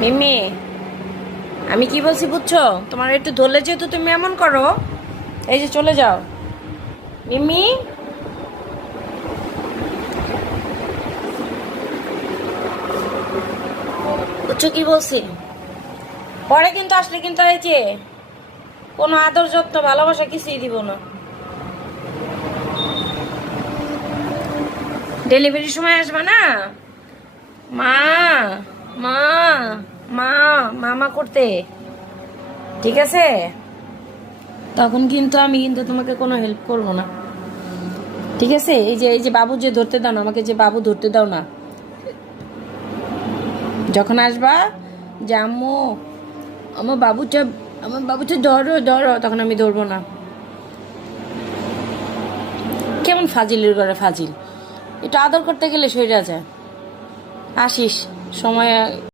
মিমি, আমি কি বলছি বুঝছো? তোমার একটু ধরলে যেহেতু তুমি এমন করো, এই যে চলে যাও। মিমি, বুঝছো কি বলছি? পরে কিন্তু আসলে কিন্তু এই যে কোনো আদর যত্ন ভালোবাসা কিছুই দিব না। ডেলিভারির সময় আসবা না, মা মা মা মামা করতে, ঠিক আছে? তখন কিন্তু আমি কিন্তু তোমাকে কোনো হেল্প করব না, ঠিক আছে? এই যে বাবু যে ধরতে দাও না আমাকে, যে বাবু ধরতে দাও না, যখন আসবা যে আম্মু আমার বাবুটা ধরো ধরো, তখন আমি ধরবো না। কেমন ফাজিলের ঘরে ফাজিল, একটু আদর করতে গেলে সইরা যায়। আসিস সময়